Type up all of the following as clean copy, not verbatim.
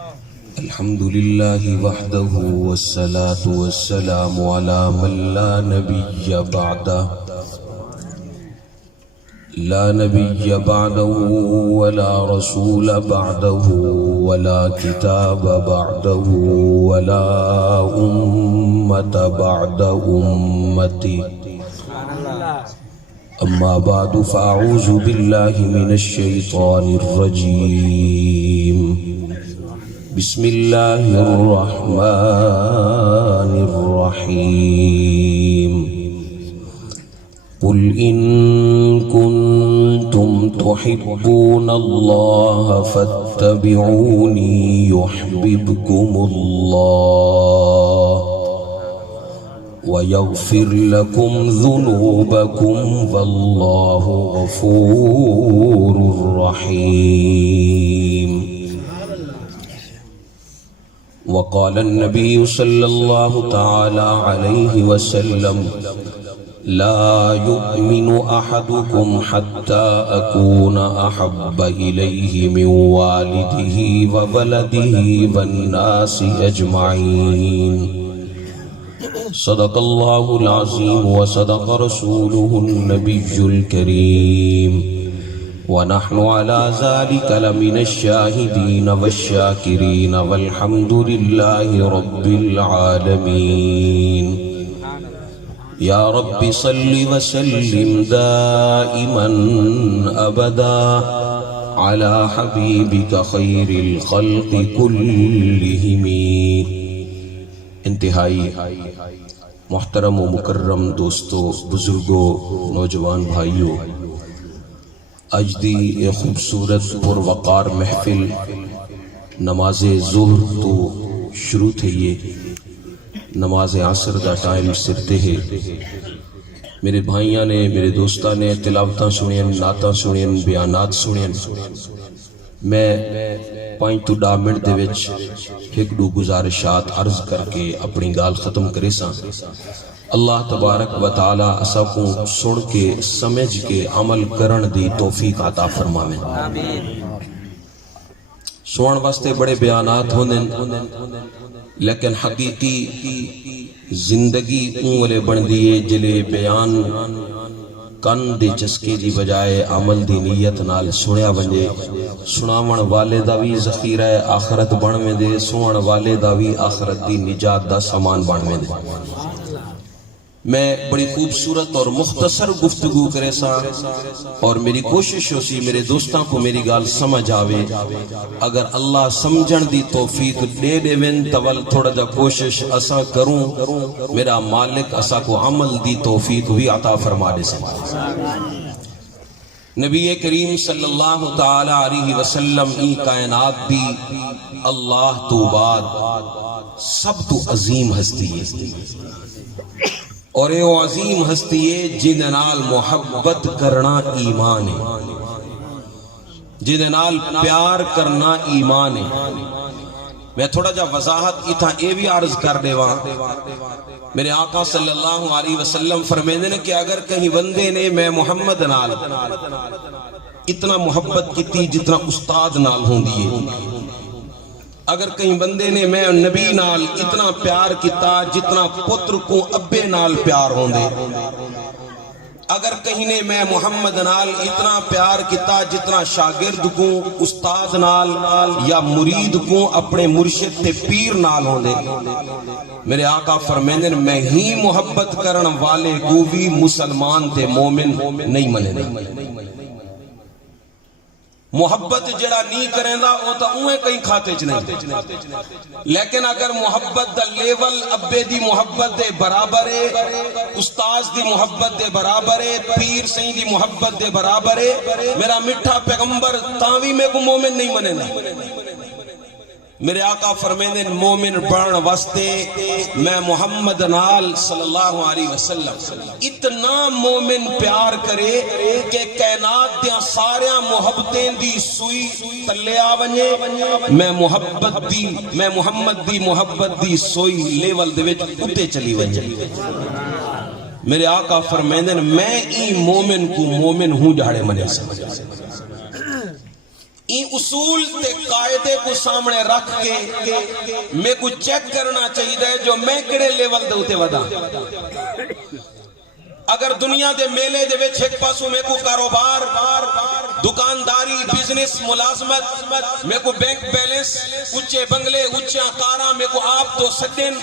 الحمد لله وحده والصلاة والسلام على من لا نبي بعده لا نبي بعده ولا رسول بعده ولا كتاب بعده ولا أمة بعد أمتي أما بعد فأعوذ بالله من الشيطان الرجيم بسم الله الرحمن الرحيم قل إن كنتم تحبون الله فاتبعوني يحببكم الله ويغفر لكم ذنوبكم والله غفور رحيم وقال النبي صلى الله تعالى عليه وسلم لا يؤمن أحدكم حتى أكون أحب إليه من والده وولده والناس أجمعين صدق الله العظيم وصدق رسوله النبي الكريم ونحن على ذلك لمن الشاهدين والشاكرين والحمد لله رب العالمين يا رب صل وسلم دائما أبدا على حبيبك خير الخلق كلهم. انتہائی محترم و مکرم دوستو، بزرگو، نوجوان بھائیو، اج دی یہ خوبصورت پر وقار محفل نماز ظہر تو شروع تھے، یہ نماز عصر دا ٹائم سرتے ہے. میرے بھائیاں نے، میرے دوستاں نے تلاوتاں سنیں، نعتاں سنیں، بیانات سنیں. میں 5 منٹ دے وچ ایک دو گزارشات عرض کر کے اپنی گال ختم کرے ساں. اللہ تبارک و تعالی اسا کو سن کے سمجھ کے عمل کرن دی توفیق عطا فرماوے. سنن واسطے بڑے بیانات ہوندے لیکن حقیقی زندگی اونلے بن دیئے جلے بیان کن دے چسکے دی بجائے عمل دی نیت نال سنیا ونجے. سناون والے دا وی ذخیرہ آخرت بن میں دے، سنن والے دا وی آخرت دی نجات دا سامان بن میں دے. میں بڑی خوبصورت اور مختصر گفتگو کرے سا اور میری کوشش ہو سی میرے دوستاں کو میری گال سمجھ آوے. اگر اللہ سمجھن دی توفیق دے دے ون تول تھوڑا جا کوشش اسا کروں، میرا مالک اسا کو عمل دی توفیق بھی عطا فرما دے سا. نبی کریم صلی اللہ تعالی علیہ وسلم ای کائنات دی اللہ تو بعد سب تو عظیم ہستی ہے، اور یہ عظیم ہستی ہے جن نال محبت کرنا ایمان ہے، جن نال پیار کرنا ایمان ہے. میں تھوڑا جا وضاحت اتھا اے بھی عرض کر دے وہاں. میرے آقا صلی اللہ علیہ وسلم فرمیندے نے کہ اگر کہیں بندے نے میں محمد نال اتنا محبت کیتی جتنا استاد نال ہوں دیئے، اگر کہیں بندے نے میں نبی نال اتنا پیار کیتا جتنا پتر کو ابے نال پیار ہوں دے، اگر کہیں نے میں محمد نال اتنا پیار کیتا جتنا شاگرد کو استاد نال یا مرید کو اپنے مرشد تے پیر نال ہوں دے، میرے آقا فرمیندے میں ہی محبت کرن والے کو بھی مسلمان تے مومن نہیں منے. محبت جڑا نہیں کریں دا وہ تا اوہ کہیں کھاتے چ نہیں. لیکن اگر محبت دا لیول ابے دی محبت دے برابر ہے، استاذ دی محبت دے برابر ہے، پیر سین دی محبت دے برابر ہے، میرا مٹھا پیغمبر تاوی میں کو مومن نہیں منے نا. میرے آقا فرمیندے مومن بڑھن واسطے میں محمد نال صلی اللہ علیہ وسلم اتنا مومن پیار کرے کہ کائنات دیاں ساریاں محبتیں دی سوئی تلے آونجے. میں محمد دی محبت دی سوئی لیول دے وچ اتے چلی ونجے. میرے آقا فرمیندے میں ای مومن کو مومن ہوں جاڑے منے سمجھا. این اصول تے قاعدے کو سامنے رکھ کے میں کو چیک کرنا چاہیے جو میں کڑے لیول دے ہوتے ودا. اگر دنیا دے میلے دے وچ ایک پاسو میں کو کاروبار دکانداری بزنس ملازمت میں کو بینک بیلنس اچھے بنگلے اچھے کاراں میں کو آپ دو سدن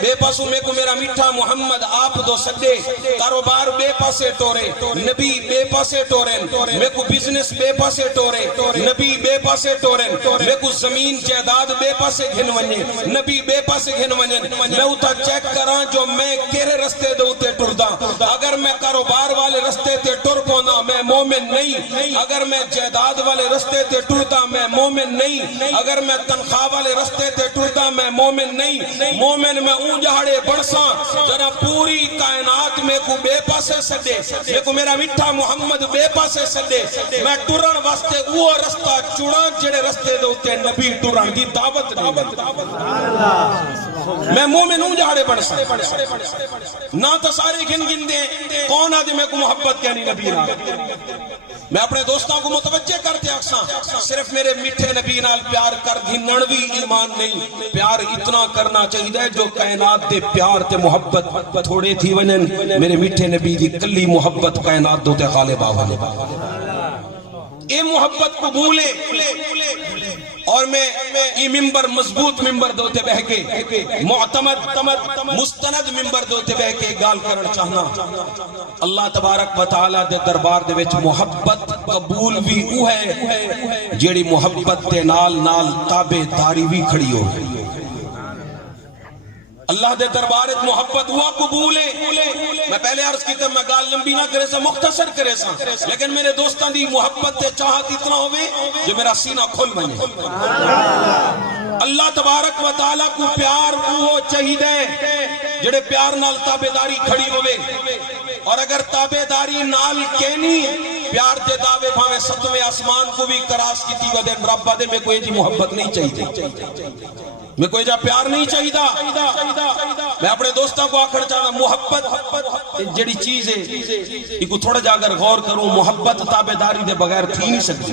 بے پاسو میں کو میرا میٹھا محمد آپ دو سدے کاروبار بے پاسے ٹورے نبی بے پاسے ٹورن میں کو بزنس بے پاسے ٹورے نبی بے پاسے ٹورن میں کو زمین جائیداد بے پاسے گھن ونجے نبی بے پاسے گھن ونجن میں اتا چیک کراں جو میں کیرے رستے دے اوتے ٹردا. اگر میں کاروبار والے رستے تے ٹر پوندا میں مومن نہیں. اگر میں جائیداد والے رستے تے ٹردا میں مومن نہیں. اگر میں تنخواہ والے رستے تے ٹردا میں مومن نہیں. مومن میں اون جہاڑے بڑساں جنا پوری کائنات میں کو بے پاسے سدے میں کو میرا میٹھا محمد بے پاسے سدے میں ٹرن واسطے وہ رستہ چڑا جڑے رستے دے اوتے نبی ٹرن دی دعوت نہیں. میں مومن اون جہاڑے بڑساں نہ تو سارے گن گن دے کون آدمی میں کو محبت کہنی نبی نال. میں اپنے دوستوں کو متوجہ کرتے اکساں صرف میرے میٹھے نبی نال پیار کر گھنن بھی ایمان نہیں. پیار اتنا کرنا چاہیے جو کائنات دے پیار تے محبت تھوڑے تھی ونن میرے میٹھے نبی دی کلی محبت کائنات دو تے غالب آونے. اے محبت قبول ہے اور میں یہ ممبر مضبوط ممبر دوتے بہ کے معتمد مستند ممبر دوتے بہ کے گال کرن چاہنا. اللہ تبارک و تعالی دے دربار دے وچ محبت قبول بھی او ہے جیڑی محبت دے نال نال تابع داری بھی کھڑی ہو. اللہ دے دربار وچ محبت ہوا قبول ہے. میں پہلے عرض کیتا میں گال لمبی نہ کرے سا مختصر کرے سا لیکن میرے دوستاں دی محبت تے چاہت اتنا ہوئے جو میرا سینہ کھل بنے. اللہ تبارک و تعالیٰ کو پیار وہ چاہیے جڑے پیار نال تابعداری کھڑی ہوئے. اور اگر تابعداری نال کہنی پیار دے دعوے بھاوے ستویں آسمان کو بھی کراس کی تیگا دے مربع دے میں کوئی جی محبت نہیں چاہیے میں کوئی جا پیار نہیں چاہیے. میں اپنے دوستوں کو آخر چاہتا محبت جڑی چیز ہے ایک تھوڑا جا اگر غور کروں محبت تابعداری دے بغیر تھی نہیں سکتی.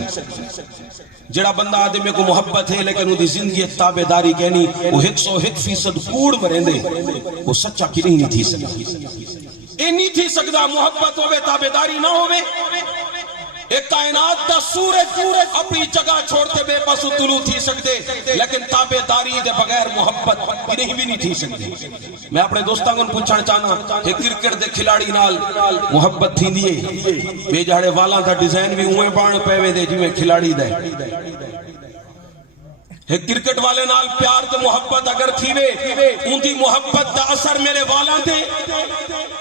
جڑا بندہ آدمی کو محبت ہے لیکن وہ دی زندگی تابعداری کہنی وہ 101% کوڑ مرندے وہ سچا کی نہیں تھی سکتا. یہ نہیں تھی سکتا محبت ہوئے تابعداری نہ ہوئے. ایک کائنات دا سورج اپنی جگہ چھوڑتے بے پاسو طلوع تھی سکتے لیکن تابعداری دے بغیر محبت نہیں بھی نہیں تھی سکتی. میں اپنے دوستاں کو پوچھنا چاہنا کہ کرکٹ دے کھلاڑی نال محبت تھی دیئے بے جاڑے والاں دا ڈیزائن بھی ہوئے بان پیوے دے جی میں کھلاڑی دے. کرکٹ والے نال پیار تے محبت اگر تھیوے ان دی محبت دا اثر میرے والاں تے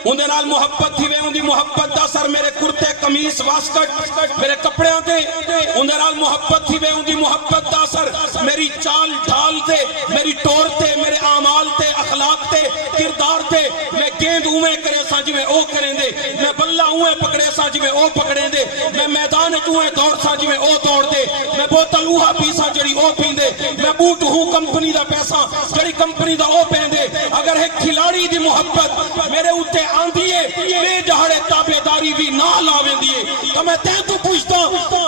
ان دے نال محبت تھیوے ان دی محبت دا اثر میرے کرتے قمیص واسکٹ میرے کپڑیاں تے ان دے نال محبت تھیوے ان دی محبت دا اثر میری چال ڈھال تے میری ٹور تے میرے اعمال تے اخلاق تے کردار تے میں گیند اوے کرے سا جی میں او کریں دے میں بلہ اوے پکڑے سا جی میں او پکڑیں دے میں میدان اوے دوڑ سا جی میں او دوڑ دے میں بوتل اوہا پیسا جڑی او پین دے میں بوٹ ہوں کمپنی دا پیسہ جڑی company the O pain they. اگر ایک کھلاڑی دی محبت میرے اوتے آن دیئے میں جہاڑے تابعداری بھی نہ لاویں دیئے تو میں تین تو پوچھتا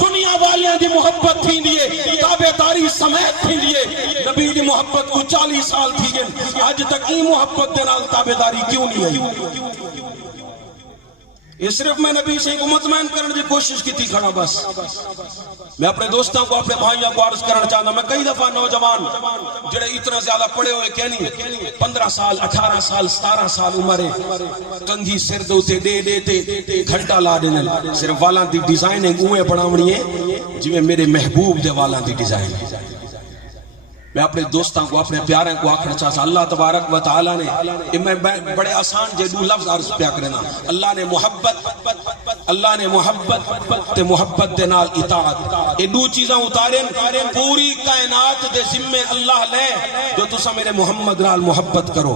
دنیا والیاں دی محبت تھی دیئے تابعداری سمیت تھی دیئے. نبی دی محبت کو 40 سال تھی گئے آج تک ای محبت دے نال تابعداری کیوں نہیں ہے؟ یہ صرف میں نبی سے کو مطمئن کرنے کی کوشش کی تھی کھڑا بس. میں اپنے دوستوں کو اپنے بھائیوں کو عرض کرنا چاہتا میں کئی دفعہ نوجوان جڑے اتنا زیادہ پڑے ہوئے کہنی 15 سال 18 سال 17 سال عمرے کنگھی سر دوتے دے دیتے گھنٹہ لا دینے صرف والاں دی ڈیزائننگ اوے بڑھاونی ہے جو میرے محبوب دے والاں دی ڈیزائن ہے. میں اپنے دوستوں کو اپنے پیاروں کو آخر چاہتا اللہ تبارک و تعالیٰ نے میں بڑے آسان جدو لفظ عرض پیا کرنا اللہ نے محبت تے محبت دے نال اطاعت یہ دو چیزاں اتاریں پوری کائنات دے ذمے اللہ لے جو تسا میرے محمد نال محبت کرو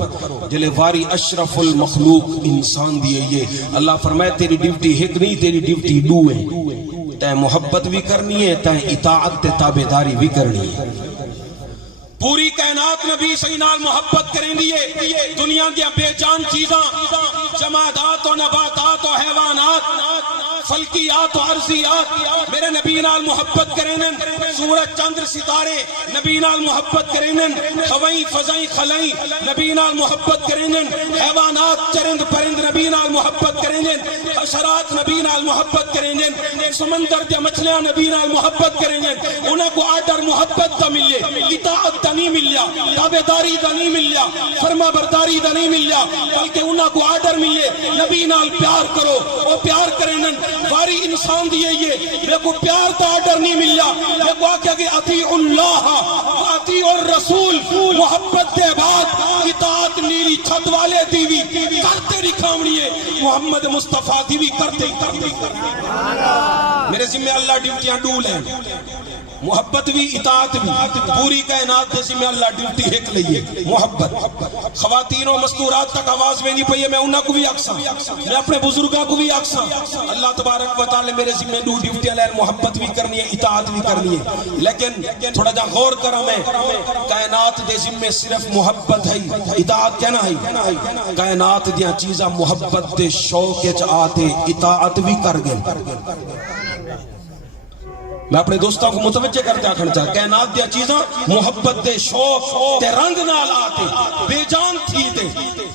جلے واری اشرف المخلوق انسان دیئے یہ اللہ فرمائے تیری ڈیوٹی ایک نہیں تیری ڈیوٹی دو ہے تے محبت بھی کرنی ہے تے اطاعت تے تابعداری بھی کرنی ہے. پوری کائنات نبی صحیح نال محبت کریں دیئے دنیا دیا بے جان چیزاں جمادات و نباتات و حیوانات فلکیات و عرضیات میرے نبی نال محبت کریں سورج چندر ستارے نبی نال محبت کریں ہوائیں فضائیں خلائیں نبی نال محبت کریں حیوانات چرند پرند نبی نال محبت کریں حشرات نبی نال محبت کریں سمندر دے مچھلیاں نبی نال محبت کریں انہیں کو آرڈر محبت دا ملے اطاعت دا نہیں ملیا تابعداری دا نہیں ملیا فرما برداری دا نہیں ملیا بلکہ انہیں کو آرڈر ملے نبی نال پیار کرو وہ پیار کریں واری انسان دیئے یہ میرے کو پیار دا آرڈر نہیں ملیا میرے کو آکھا کہ اطیع اللہ اطیع الرسول محبت دے بعد اطاعت نیلی چھت والے دیوی کرتے دکھاونی ہے محمد مصطفیٰ دیوی کرتے میرے ذمہ اللہ ڈیوٹیاں ڈول ہیں محبت بھی اطاعت بھی پوری کائنات دے ذمہ اللہ ڈیوٹی ایک لئیے محبت خواتین و مستورات تک آواز میں نہیں پئیے میں انہاں کو بھی آکساں میں اپنے بزرگاں کو بھی آکساں اللہ تبارک و تعالی میرے ذمہ دو ڈیوٹیاں لین محبت بھی کرنی ہے اطاعت بھی کرنی ہے لیکن تھوڑا جا غور کرا میں کائنات دے ذمہ صرف محبت ہے اطاعت کہنا ہے کائنات دیاں چیزاں محبت دے شوق وچ آتے اطاعت بھی کر گئے میں اپنے دوستوں کو متوجہ کرتے آکھنا چاہتا کائنات دیا چیزاں محبت دے شوق تے رنگ نال آتے بے جان تھی تے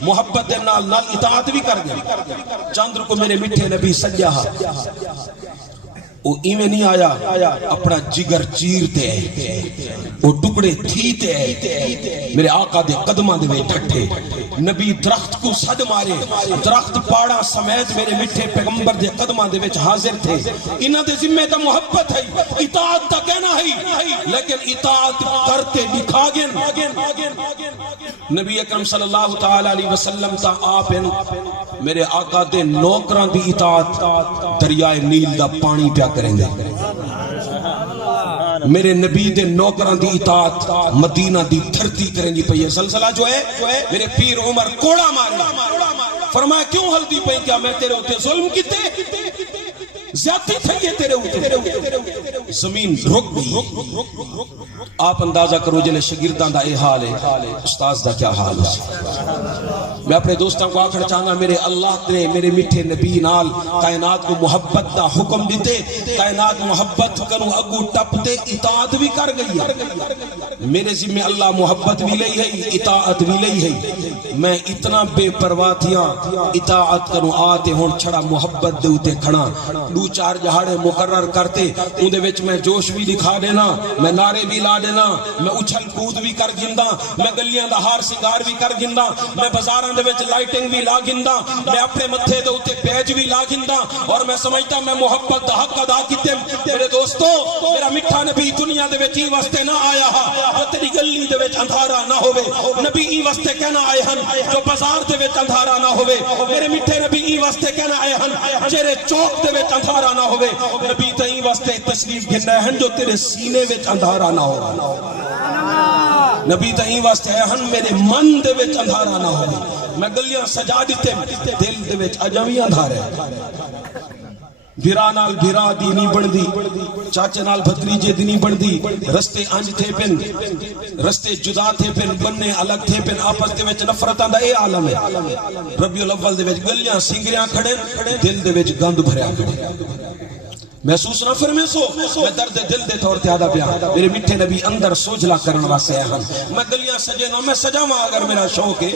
محبت دے نال اطاعت بھی کر گئے چاندر کو میرے مٹھے نبی سجا وہ ایمیں نہیں آیا اپنا جگر چیر تے وہ ٹکڑے تھی تے میرے آقا دے قدمہ دے میں ٹھٹھے نبی درخت کو صد مارے درخت پاڑا سمیت میرے مٹھے پیغمبر دے قدمہ دے وچ حاضر تھے انہاں دے ذمہ تا محبت ہے اطاعت تا کہنا ہے لیکن اطاعت کرتے دکھا گن نبی اکرم صلی اللہ تعالی علیہ وسلم تا آپ میرے آقا دے نوکراں دی اطاعت دریائے نیل دا پانی پیا کریں گے میرے نبی دے نوکران دی اطاعت مدینہ دی دھرتی کریں گی پئی سلسلہ جو ہے میرے پیر عمر کوڑا مارے فرمایا کیوں ہلدی پئی کیا میں تیرے ہوتے ظلم کیتے زیادتی تھئی ہے تیرے ہوتے زمین رک گئی آپ اندازہ کرو جلے شگردان دا اے حال ہے استاذ دا کیا حال ہے میں اپنے دوستوں کو آخر چاہنا میرے اللہ نے میرے میٹھے نبی نال کائنات کو محبت دا حکم دیتے کائنات محبت کروں اگو ٹپتے اطاعت بھی کر گئی ہے میرے ذمہ اللہ محبت بھی لئی ہے اطاعت بھی لئی ہے میں اتنا بے پرواہ تھیاں اطاعت کروں آتے ہون چھڑا محبت دے ہوتے کھڑا دو چار جہاڑے مقرر کرتے اندے وچ میں جوش بھی دکھا دینا میں نعرے بھی لا دینا میں اچھل کود بھی کر گندا میں گلیاں دا ہار سنگار بھی کر گندا میں بازاراں دے وچ لائٹنگ بھی لا گندا میں اپنے متھے دے اوتے پیج بھی لا گندا اور میں سمجھتا میں محبت دا حق ادا کیتے میرے دوستو میرا میٹھا نبی دنیا دے وچ ہی واسطے نہ آیا ہا جو تیری گلی دے وچ اندھارا نہ ہوے نبی ہی واسطے کہنا آئے ہن جو بازار دے وچ اندھارا نہ ہوے میرے میٹھے نبی ہی واسطے کہنا آئے ہن جڑے چوک دے وچ اندھارا نہ ہوے نبی تے ہی واسطے تشریف گھننا ہن جو تیرے سینے وچ اندھارا نہ ہو نبی تے ہی واسطے ہن میرے من دے وچ اندھارا نہ ہو میں گلیاں سجا دیتے دل دے وچ اجاوی اندھارے بھرا نال بھرا دی نہیں بن دی چاچے نال بھتریجے دی نہیں بن دی رستے انج تھے پن رستے جدا تھے پن بننے الگ تھے پن آپس دے وچ نفرتاں دا اے عالم ہے ربیع الاول دے وچ گلیاں سنگریاں کھڑے دل دے وچ گند بھریا کھڑے محسوس نہ فرمے سو میں درد دل دے طور تے آدھا پیا میرے میٹھے نبی اندر سوجلا کرن واسطے آہن میں گلیاں سجے نہ میں سجاواں اگر میرا شوق ہے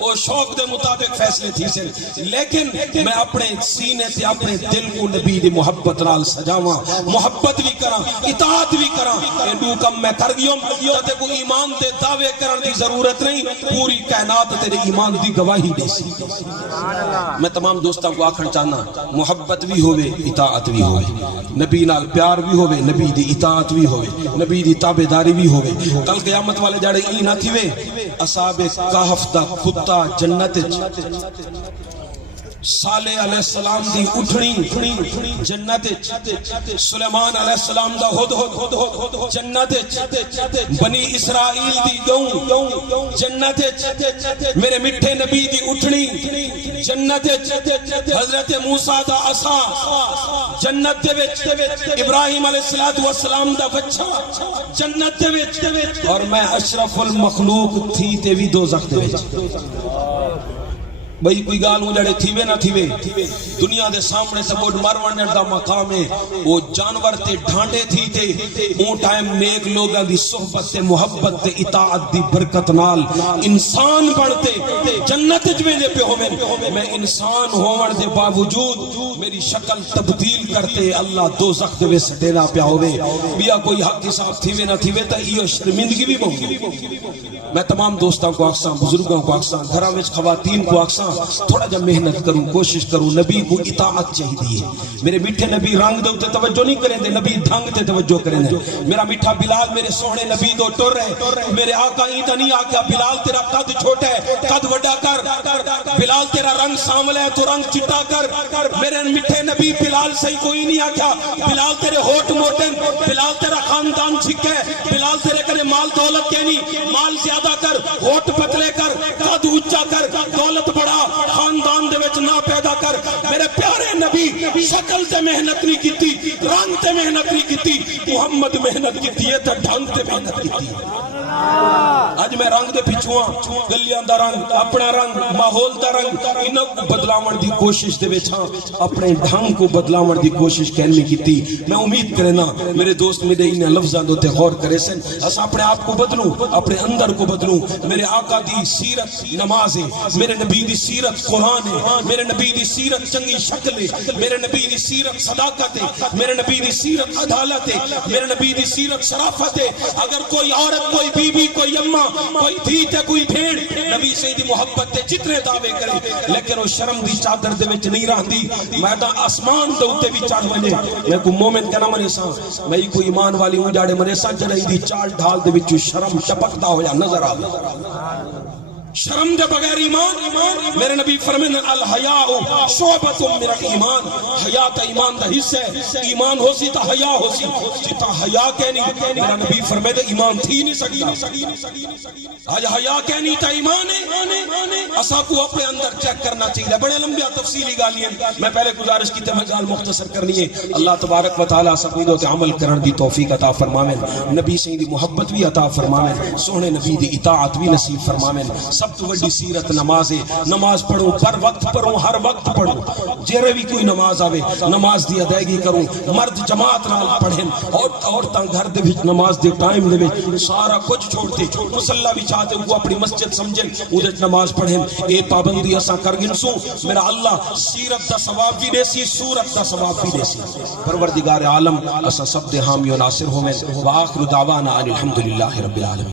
وہ شوق دے مطابق فیصلے تھی سے لیکن میں اپنے سینے تے اپنے دل کو نبی دی محبت نال سجاواں محبت بھی کراں اطاعت بھی کراں اے دو کم میں کر گیوں تے کو ایمان دے دعوے کرن دی ضرورت نہیں پوری کائنات تیرے ایمان دی گواہی دے سی میں تمام دوستاں کو آکھنا چاہنا محبت بھی ہوے اطاعت بھی ہوے نبی نال پیار بھی ہوئے نبی دی اطاعت بھی ہوئے نبی دی تابعداری بھی ہوئے کل قیامت والے جاڑے ای نہ تھیوے اصحاب کہف دا کتا جنت صالح علیہ السلام دی اٹھنی جنت سلیمان علیہ السلام دا ہد جنت بنی اسرائیل دی گوں جنت میرے مٹھے نبی دی اٹھنی جنت حضرت موسیٰ دا عصا جنت دے وچ ابراہیم علیہ السلام دا بچہ جنت دے وچ اور میں اشرف المخلوق تھی تے بھی دوزخ دے وچ بھئی کوئی گال جڑے تھیوے نہ تھیوے دنیا دے سامنے سے بوڑ مروانے دا مقام ہے وہ جانور تے ڈھانڈے تھی تے اون ٹائم نیک لوگاں دی صحبت تے محبت تے اطاعت دی برکت نال انسان بڑھتے جنت جویں دے پہ ہومن میں انسان ہون دے باوجود میری شکل تبدیل کرتے اللہ دوزخ دے سٹینا پیا ہوئے بیا کوئی حق حساب تھیوے نہ تھیوے تا ایو شرمندگی بھی بہت میں تمام دوستاں کو اکساں بزرگوں کو اکساں گھراں وچ خواتین کو اکساں تھوڑا جا محنت کروں کوشش کروں نبی کو اطاعت چاہیے میرے میٹھے نبی رنگ دے تے توجہ نہیں کریں دے نبی ڈھنگ تے توجہ کریں دے میرا میٹھا بلال میرے سونے نبی دو ٹر رہے میرے آقا ایتا نہیں آکیا بلال تیرا قد چھوٹا ہے قد وڈا کر بلال تیرا رنگ سانولا ہے تو رنگ چٹا کر میرے میٹھے نبی بلال صحیح کوئی نہیں آکیا بلال تیرے ہوٹ موٹن بلال تیرا خاندان چھک ہے بلال تیرے کرے مال دولت کہنی مال زیادہ کر ہوٹ پتلے کر قد اونچا کر دولت بڑا خاندان دے وچ نہ پیدا کر میرے پیارے نبی شکل تے محنت نہیں کیتی رنگ تے محنت نہیں کیتی محمد محنت کیتی ہے تے ڈھنگ تے محنت کیتی اج میں رنگ دے پچھواں گلیاں دا رنگ اپنا رنگ ماحول دا رنگ انہاں کو بدلاون دی کوشش دے وچ ہاں اپنے ڈھنگ کو بدلاون دی کوشش کہنی کیتی میں امید کرنا میرے دوست میرے انہاں لفظاں دے غور کرے سن اس اپنے آپ کو بدلوں اپنے اندر کو بدلوں میرے آقا دی سیرت نماز ہے میرے نبی دی سیرت قرآن ہے میرے نبی دی سیرت چنگی شکل ہے میرے نبی دی سیرت صداقت ہے میرے نبی دی سیرت عدالت ہے میرے نبی دی سیرت شرافت ہے اگر کوئی عورت کوئی بی بی کوئی اماں کوئی دھیت ہے کوئی بھیڑ نبی سے دی محبت تے جتنے دعوے کرے لیکن وہ شرم دی چادر دے وچ نہیں رہندی میں تا آسمان دے اوتے بھی چڑھ ونے میں کو مومن کہنا منے سا میں کوئی ایمان والی ہوں جاڑے منے سا جڑے دی چال ڈھال دے وچ شرم ٹپکدا ہویا نظر آ شرم دے بغیر ایمان میرے نبی فرمائے الحیاء شعبۃ من الایمان حیا تا ایمان دا حصہ ہے ایمان ہو سی تا حیا ہو سی جتا حیا کہنی میرا نبی فرمائے ایمان تھی نہیں سکتا آج حیا کہنی تا ایمان ہے اسا کو اپنے اندر چیک کرنا چاہیے بڑے لمبی تفصیلی گالیاں میں پہلے گزارش کی تے میں گال مختصر کرنی ہے اللہ تبارک و تعالی سبیدو تے عمل کرن دی توفیق عطا فرماویں نبی سے دی محبت بھی عطا فرماویں سونے نبی دی اطاعت بھی نصیب فرماویں سب تو بڑی سیرت نماز ہے نماز پڑھوں پر وقت پڑھوں ہر وقت پڑھوں جیرے بھی کوئی نماز آوے نماز دی ادائیگی کروں مرد جماعت نال پڑھیں اور عورتاں گھر دے وچ نماز دے ٹائم دے وچ سارا کچھ چھوڑتے مصلی بھی چاہتے وہ اپنی مسجد سمجھیں اودے نماز پڑھیں اے پابندی اساں کر گنسوں میرا اللہ سیرت دا ثواب بھی دے سی سورت دا ثواب بھی دے سی پروردگار عالم اساں سب دے حامی و ناصر ہوویں واخر دعوانا ان الحمدللہ رب العالمین